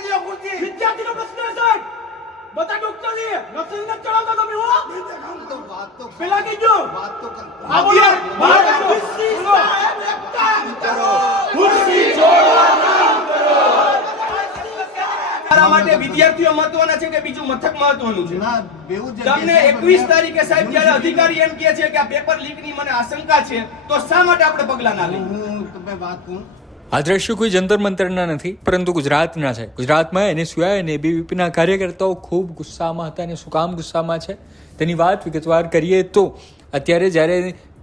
મૂકી દો ખુરશી. વિદ્યાર્થીનો પ્રશ્ન છે સાહેબ. બધા ડોક્ટર છે નર્સિંગ ન ચલાવતા તમે હો તો વાત તો પેલા કીજો વાત તો આ બોલો ખુરશી સાહેબ એક કામ કરો ખુરશી છોડવા કામ કરો. તમારા માટે વિદ્યાર્થીઓ મહત્વના છે કે બીજું મથક મહત્વનું છે? ના બેવું જ તમને 21 તારીખે સાહેબ જ્યારે અધિકારી એમ કહે છે કે આ પેપર લીકની મને આશંકા છે તો શા માટે આપણે પગલા ના લઈએ? હું તમે વાત કહું. આ દ્રશ્યો કોઈ જંતર મંતરના નથી, પરંતુ ગુજરાતના છે. ગુજરાતમાં NSUI અને ABVPના કાર્યકર્તાઓ ખૂબ ગુસ્સામાં હતા. અને શું કામ ગુસ્સામાં છે તેની વાત વિગતવાર કરીએ તો અત્યારે જ્યારે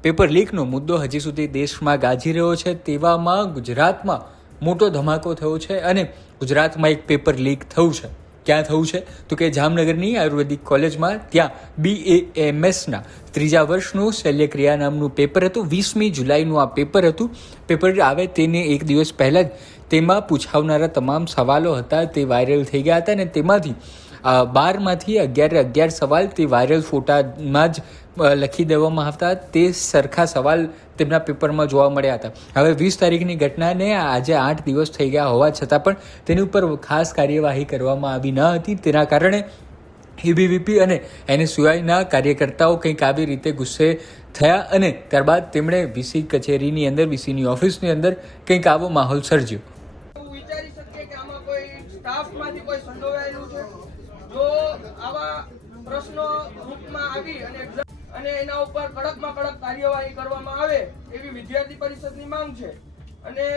પેપર લીકનો મુદ્દો હજી સુધી દેશમાં ગાજી રહ્યો છે, તેવામાં ગુજરાતમાં મોટો ધમાકો થયો છે. અને ગુજરાતમાં એક પેપર લીક થયું છે. ક્યાં થયું છે તો કે જામનગરની આયુર્વેદિક કોલેજમાં. ત્યાં BAMSના 3જા વર્ષનું શલ્યક્રિયા નામનું પેપર હતું. 20મી જુલાઈનું આ પેપર હતું. પેપર આવે તેને એક દિવસ પહેલાં જ તેમાં પૂછાવનારા તમામ સવાલો હતા તે વાયરલ થઈ ગયા હતા. અને તેમાંથી 12માંથી 11 સવાલ તે વાયરલ ફોટામાં જ લખી દેવામાં આવતા. તે સરખા સવાલ તેમના પેપરમાં જોવા મળ્યા હતા. હવે 20 તારીખની ઘટનાને આજે 8 દિવસ થઈ ગયા હોવા છતાં પણ તેની ઉપર ખાસ કાર્યવાહી કરવામાં આવી ન હતી. તેના કારણે ABVP અને NSUIના કાર્યકર્તાઓ કંઈક આવી રીતે ગુસ્સે થયા અને ત્યારબાદ તેમણે VC કચેરીની અંદર, VCની ઓફિસની અંદર કંઈક આવો માહોલ સર્જ્યો. વિચારી શકીએ કે આમાં કોઈ સ્ટાફમાંથી કોઈ સંડોવાયેલું છે? જો આવા પ્રશ્નો રૂપમાં આવી અને એના ઉપર કડકમાં કડક કાર્યવાહી કરવામાં આવે એવી વિદ્યાર્થી પરિષદની માંગ છે. અને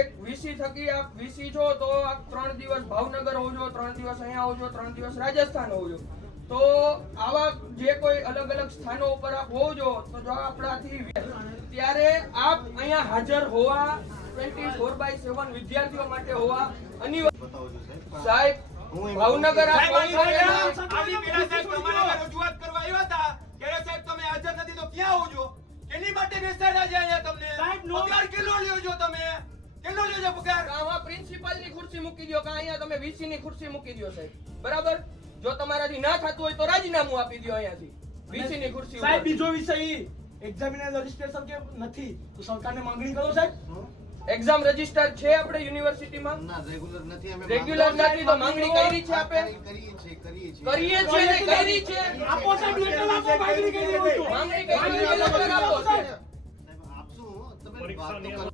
એક VC થકી આપ VC છો તો આપ 3 દિવસ ભાવનગર હોજો, 3 દિવસ અહીંયા હોજો, 3 દિવસ રાજસ્થાન હોજો. તો આવા જે કોઈ અલગ અલગ સ્થાનો ઉપર આપ હોજો તો જો આપણાથી ત્યારે આપ અહીંયા હાજર હોવા 24/7 વિદ્યાર્થીઓ માટે હોવા અનિવાર્ય. સાહેબ ભાવનગર આપ આની પેલા સાહેબ તમારા રજૂઆત કરવા આવ્યા હતા કે સાહેબ તમે હાજર નથી તો ક્યાં હોજો? કેની માટે બેસાડ્યા છે અહીંયા તમને? સાહેબ પગાર કેટલો લ્યો છો તમે? કેટલો લ્યો છો પગાર? આમાં પ્રિન્સિપાલની ખુરશી મૂકી દો કે અહીંયા તમે VC ની ખુરશી મૂકી દો સાહેબ. બરાબર? જો તમારાથી ના થતું હોય તો રાજીનામું આપી દો અહીંયાથી VC ની ખુરશી સાહેબ ઉપર. બીજો વિષય એક્ઝામિનર રજિસ્ટ્રેશન કે નથી તો સરકારને માંગણી કરો સાહેબ. એક્ઝામ રજિસ્ટર છે આપણે યુનિવર્સિટીમાં? ના રેગ્યુલર નથી. અમે રેગ્યુલર નથી તો માંગણી કરી છે આપે? કરીએ છીએ કરીએ છીએ ને કરી છે. આપો સાહેબ લેટર આપો માંગણી કરી હોય તો. માંગણી કરી છે લેટર આપો સાહેબ. આપશું. તમે વાત તો કરો.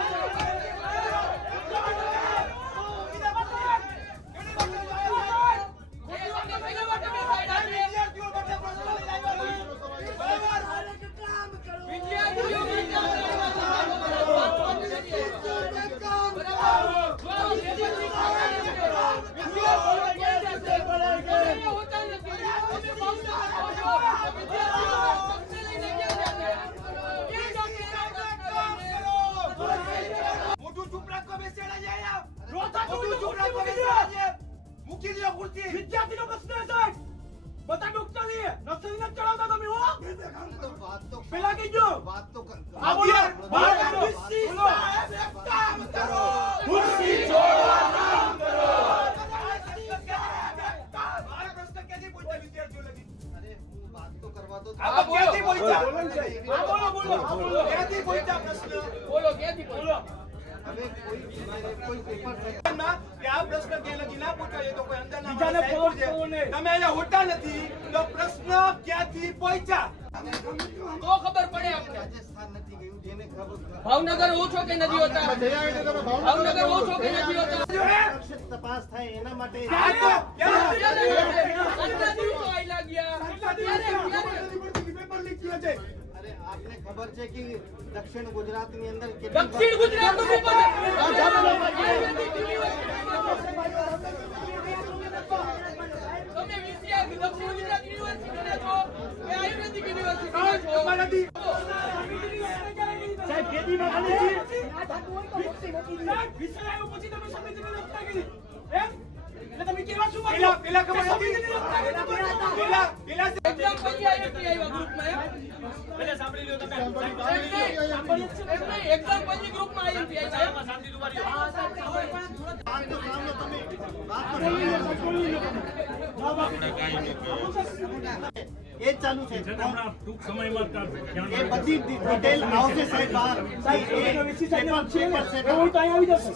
મોઢું ચૂપ રાખો, બેસાડ્યા છે અહીંયા. રોતા મોઢું ચૂપ રાખો, મૂકી બેસાડ્યા છે. મૂકી દો ખુરશી. વિદ્યાર્થીનો પ્રશ્ન છે સાહેબ. બધા ડોક્ટર છે નર્સિંગ ન ચલાવતા તમે હો તો વાત તો પેલા કીજો વાત તો આ બોલો ખુરશી સાહેબ એક કામ કરો ખુરશી છોડવા કામ કરો. મારા પ્રશ્ન ક્યાંથી પહોંચ્યા વિદ્યાર્થીઓ લગી? અરે હું વાત તો કરવા દો. આ ક્યાંથી પહોંચ્યા? બોલો ક્યાંથી પહોંચ્યા પ્રશ્ન? બોલો ક્યાંથી બોલો? હવે કોઈ પેપર ના, કે આ પ્રશ્ન ક્યાં લગી ના પૂછાય એ તો કોઈ અંદરના બીજાને માણસ ફોન સાહેબ કરો ને. છે. તમે અહીંયા હોતા નથી તો પ્રશ્ન ક્યાંથી પહોંચ્યા? તો ખબર પડે આપણે. રાજસ્થાન નથી ગયું જેને ખબર. ભાવનગર હો છો કે નથી હોતા? ભાવનગર હો છો કે નથી હોતા? સુરક્ષિત તપાસ થાય એના માટે આ તો ક્યાં? આટલા દિવસો આયલા ગયા. પેપર લીક થયો છે. અરે આપને ખબર છે કે દક્ષિણ ગુજરાતની અંદર દક્ષિણ ગુજરાતનું પેપર તમે વિદ્યાર્થી દક્ષિણ ગુજરાત યુનિવર્સિટીના છો કે આયુર્વેદિક યુનિવર્સિટીના છો? સાહેબ ખેતીમાં ખાલી છે સાહેબ વિષય આવ્યો પછી તમે સમિતિને રચના કરી એમ એટલે તમે કેવા શું પેલા ખબર નથી. પેલા એક્ઝામ પછી આઈએમપી આવ્યા ગ્રુપમાં એમ? પેલા સાંભળી લ્યો તમે એક્ઝામ પછી ગ્રુપમાં આઈએમપી આવ્યા એમ? એ જ ચાલુ છે ટૂંક સમયમાં એ બધી ડિટેલ આવશે સાહેબ બહાર સાહેબ વિષય સાહેબ એવું તો અહીં આવી જશે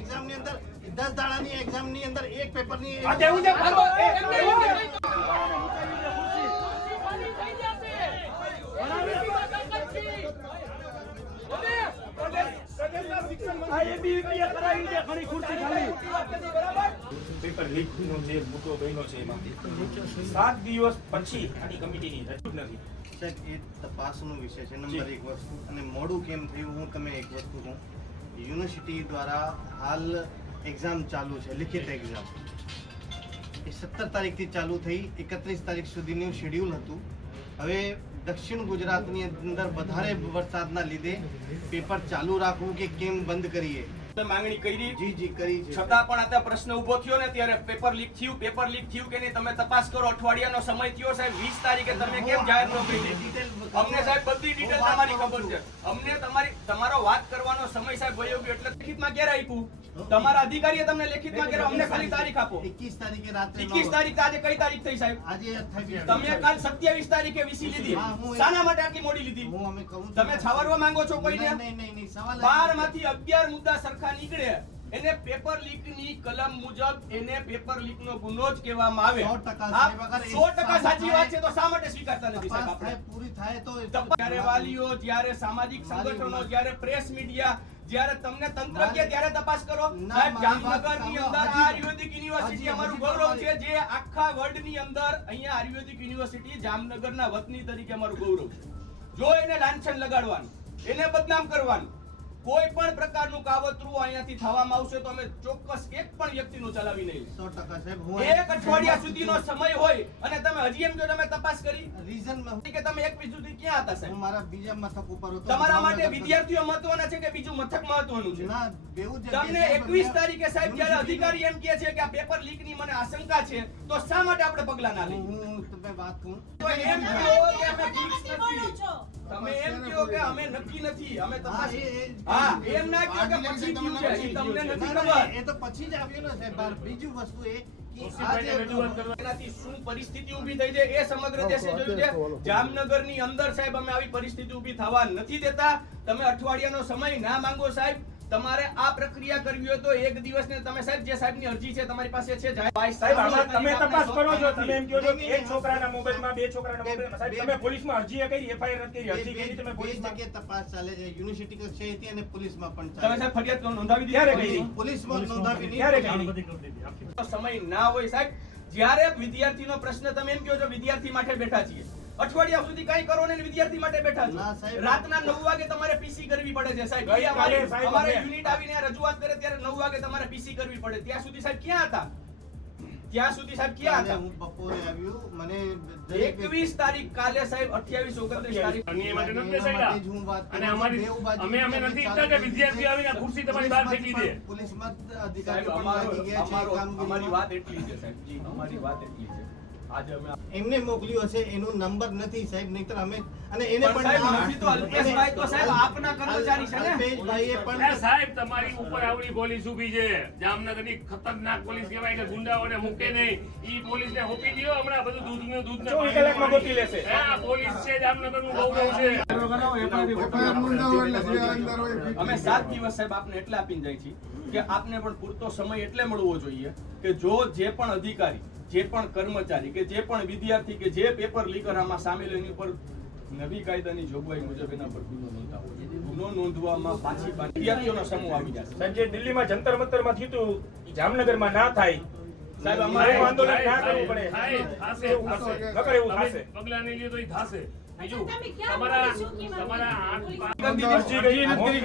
એક્ઝામની અંદર 10 દાડાની એક્ઝામની અંદર એક પેપરની આ દેવું છે ભાગો પેપર લીક નો જે મુદ્દો બન્યો છે એમાંથી 7 દિવસ પછી આની કમિટીની રજૂ નથી. સાહેબ એ તપાસનો વિષય છે નંબર 1 વસ્તુ. અને મોડું કેમ થયું હું તમે એક વસ્તુ કહું, યુનિવર્સિટી દ્વારા હાલ એક્ઝામ ચાલુ છે, લિખિત એક્ઝામ એ 17 તારીખથી ચાલુ થઈ 31 તારીખ સુધીનું શેડ્યુલ હતું. હવે દક્ષિણ ગુજરાતની અંદર વધારે વરસાદના લીધે પેપર ચાલુ રાખવું કે કેમ બંધ કરીએ, માંગણી કરી જી કરી છે. છતાં પણ આ પ્રશ્ન ઉભો થયો ને ત્યારે પેપર લીક થયું કે નહીં તમે તપાસ કરો. અઠવાડિયાનો સમય થયો સાહેબ, 20 તારીખે તમે કેમ જાહેર ન કરી? અમને સાહેબ બધી ડિટેલ તમારી ખબર છે. અમને તમારો વાત કરવાનો સમય સાહેબ વયો ગયો એટલે લેખિતમાં ક્યારે આપ્યું? તમારા અધિકારીએ તમને લેખિતમાં ક્યારે? અમને ખાલી તારીખ આપો. 21 તારીખે રાત્રે 21 તારીખ આજે કઈ તારીખ થઈ સાહેબ? આજે 28 તમે કાલ 27 તારીખે વીસી લીધી. શાના માટે આટલી મોડી લીધી? હું અમે કહું છું. તમે છાવરવા માંગો છો કોઈને? નહીં સવાલ 12 માંથી 11 મુદ્દા સરખા નીકળે એને પેપર લીક ની કલમ મુજબ એને પેપર લીક નો ગુનો જ કહેવામાં આવે. 100% સાચી વાત છે તો શા માટે સ્વીકારતા નથી સાહેબ? આપણે પૂરી થાય તો જ્યારે વાલીઓ, જ્યારે સામાજિક સંગઠનો, જ્યારે પ્રેસ મીડિયા, જ્યારે તમને તંત્ર કે ત્યારે તપાસ કરો. સાહેબ જામનગર ની અંદર આ આયુર્વેદિક યુનિવર્સિટી અમારું ગૌરવ છે, જે આખા વર્લ્ડ ની અંદર અહીંયા આયુર્વેદિક યુનિવર્સિટી જામનગરના વતની તરીકે અમારું ગૌરવ છે. જો એને લાંછન લગાડવાનું, એને બદનામ કરવાનું, કોઈ પણ પ્રકારનું કાવતરું અહીંયાથી થવામાં આવશે તો અમે ચોક્કસ એક પણ વ્યક્તિનું ચલાવી નહીં. 100% સાહેબ. એક અઠવાડિયા સુધીનો સમય હોય અને તમે હજી એમ જો તમે તપાસ કરી રીઝન કે તમે એક બીજું સુધી ક્યાં હતા હું સાહેબ? મારા બીજા મથક ઉપર હતો. તમારા માટે વિદ્યાર્થીઓ મહત્વના છે કે બીજું મથક મહત્વનું છે? ના, બેઉ જગ્યાએ તમને 21 તારીખે સાહેબ જ્યારે અધિકારી એમ કહે છે કે આ પેપર લીક ની મને આશંકા છે તો શા માટે આપણે પગલા ના લઈએ? હું તમે વાત કહું તો એમ કહો કે અમે ફિક્સ નથી. તમે એમ કહો કે અમે નક્કી નથી, અમે તપાસ. હા, એમ ના કહો કે પછી થયું છે, એ તમને નથી ખબર. એ તો પછી જ આવ્યું ને સાહેબ બહાર. બીજું વસ્તુ એ કે એનાથી શું પરિસ્થિતિ ઊભી થઈ છે એ સમગ્ર દેશે જોયું છે. જામનગરની અંદર સાહેબ અમે આવી પરિસ્થિતિ ઊભી થવા નથી દેતા. તમે અઠવાડિયાનો સમય ના માંગો સાહેબ. તમારે આ પ્રક્રિયા કરવી હોય તો એક દિવસને તમે સાહેબ જે સાહેબની અરજી છે તમારી પાસે છે સાહેબ આમાં તમે તપાસ કરો છો. તમે એમ કહો છો કે એક છોકરાના મોબાઈલમાં, બે છોકરાના મોબાઈલમાં. સાહેબ તમે પોલીસમાં અરજી કરી, FIR નથી કરી, અરજી કરી તમે બે પોલીસમાં? જગ્યાએ તપાસ ચાલે છે. યુનિવર્સિટી કક્ષાએથી અને પોલીસમાં પણ તમે ચાલે સાહેબ ફરિયાદ નોંધાવી ક્યારે દીધી? કરી? પોલીસમાં નોંધાવી નહીં. ક્યારે કરી? સમય ના હોય સાહેબ. જ્યારે વિદ્યાર્થીનો પ્રશ્ન તમે એમ કહો છો વિદ્યાર્થી માટે બેઠા છીએ, અઠવાડિયા સુધી કઈ કરો ને વિદ્યાર્થી માટે બેઠા ના, છો. સાહેબ. રાતના 9 વાગે તમારે પીસી કરવી પડે છે સાહેબ. ગઈકાલે અમારે સાહેબ અમારે અમે- યુનિટ આવીને રજૂઆત કરે ત્યારે 9 વાગે તમારે પીસી કરવી પડે. ત્યાં સુધી સાહેબ ક્યાં હતા? ત્યાં સુધી સાહેબ ક્યાં કાલે હતા? હું બપોરે આવ્યું. મને 21 તારીખ કાલે સાહેબ 28 29 તારીખ અન્ય માટે નથી એના બેસાડ્યા. માટે જ હું વાત અને કરું છું. અમારી બેઉ બાજુ અમે નથી ઈચ્છતા કે વિદ્યાર્થી આવીને આ ખુરશી તમારી બહાર ફેંકી દે. પોલીસમાં સાહેબ અધિકારીઓ પણ લાગી ગયા છે અમારી કામગીરીમાં. વાત એટલી છે સાહેબ. જી અમારી વાત એટલી છે. આજે અમે એમને મોકલ્યો હશે એનો નંબર નથી સાહેબ, નહીતર અમે અને એને પણ સાહેબ નથી તો અલ્પેશભાઈ તો સાહેબ આપના કર્મચારી છે ને? અલ્પેશભાઈએ એ પણ સાહેબ તમારી ઉપર આવડી પોલીસ ઊભી છે. જામનગરની ખતરનાક પોલીસ કહેવાય કે ગુંડાઓને મૂકે નહીં. ઈ પોલીસને હોપી દ્યો હમણાં બધું દૂધનું 24 કલાકમાં ગોતી લેશે. હા, પોલીસ છે જામનગરનું ગૌરવ છે. અમે 7 દિવસ સાહેબ આપને એટલે આપીને જાય છીએ કે આપને પણ પૂરતો સમય એટલે મળવો જોઈએ કે જો જે પણ અધિકારી, જે પણ કર્મચારી કે જે પણ વિદ્યાર્થી કે જે પેપર લીકર આમાં સામેલ એની ઉપર નવી કાયદાની જોગવાઈ મુજબ એના પર ગુનો નોંધાવો. ગુનો નોંધવામાં પાછી વિદ્યાર્થીઓનો સમૂહ આવી જશે. સાહેબ જે દિલ્હીમાં જંતર મંતરમાં થયું હતું, ઈ જામનગરમાં ના થાય. સાહેબ અમારે આંદોલન ના કરવું પડે. થાય, થાશે, એવું થશે. નકર એવું તમે થશે. પગલાં નહીં લ્યો તો ઈ થાશે. બીજું તમે ક્યાં તમારા બોલો છો કે તમારા મારી આઠ અરજી કરી, મૌખિક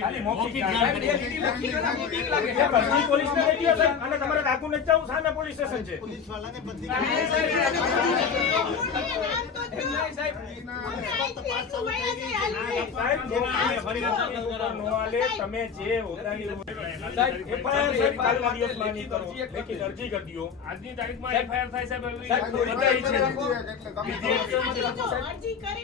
ખાલી મૌખિક સાહેબ, એ લીટી લખી છે ને, meeting લાગે છે. અરજી પોલીસને લઈ ગયો સાહેબ, અને તમારે આગુ નથી જવું, સામે પોલીસ સ્ટેશન છે. પોલીસવાળાને બધી એમ નહીં સાહેબ. સાહેબ, જો અમે ફરિયાદની ઉપર ન હાલે, તમે જે હોદ્દાની ઉપર સાહેબ, FIR સાહેબ કાલના FIR દિવસમાં લેખિત કરો. અરજી એક લેખિત અરજી કરી દ્યો. આજની તારીખમાં FIR થાય સાહેબ. સાહેબ, થોડી બધાય છે. રાખો. અરજી કરે